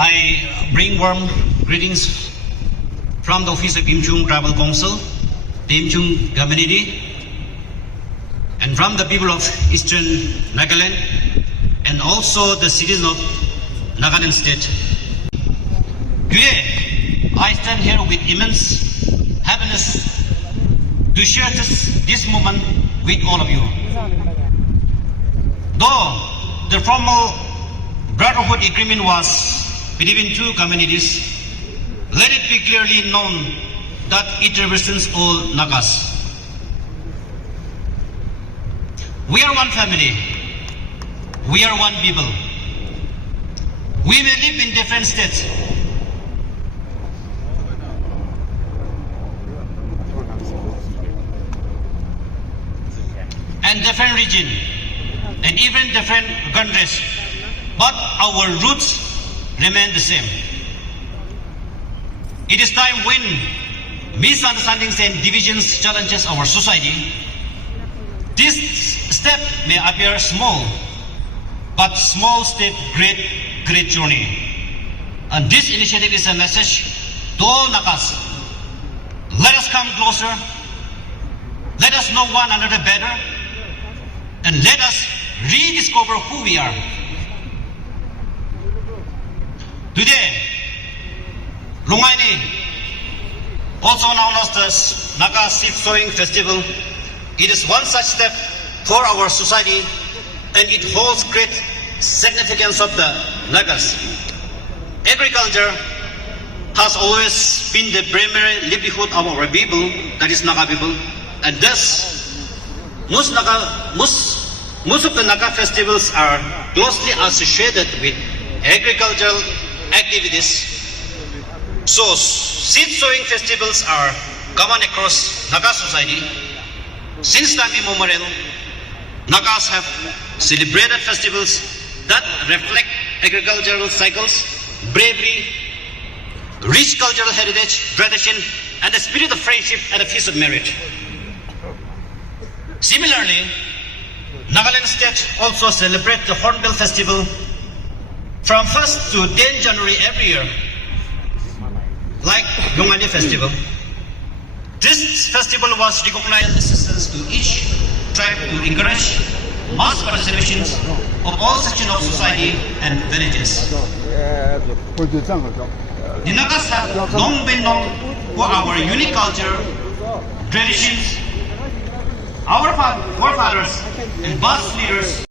I bring warm greetings from the office of Yimkhiung Tribal Council, the Yimkhiung community, and from the people of Eastern Nagaland, and also the citizens of Nagaland State. Today, I stand here with immense happiness to share this moment with all of you. Though the formal brotherhood agreement was between two communities, let it be clearly known that it represents all Nagas. We are one family. We are one people. We may live in different states, and different region, and even different countries, but our roots remain the same. It is time when misunderstandings and divisions challenges our society. This step may appear small, but small step, great journey. And this initiative is a message to all Nagas. Let us come closer. Let us know one another better. And let us rediscover who we are. Today, Lungaini, also known as the Naga Seed Sowing Festival, it is one such step for our society, and it holds great significance of the Nagas. Agriculture has always been the primary livelihood of our people, that is Naga people, and thus most of the Naga festivals are closely associated with agricultural activities. So seed sowing festivals are common across Naga society. Since time immemorial, Nagas have celebrated festivals that reflect agricultural cycles, bravery, rich cultural heritage, tradition, and the spirit of friendship and a peace of merit. Similarly, Nagaland State also celebrates the Hornbill Festival from 1st to 10 January every year, like Lungaini Festival. This festival was recognized assistance to each tribe to encourage mass participation of all sections of society and villages. The Nagas have long been known for our unique culture, traditions. Our forefathers and past leaders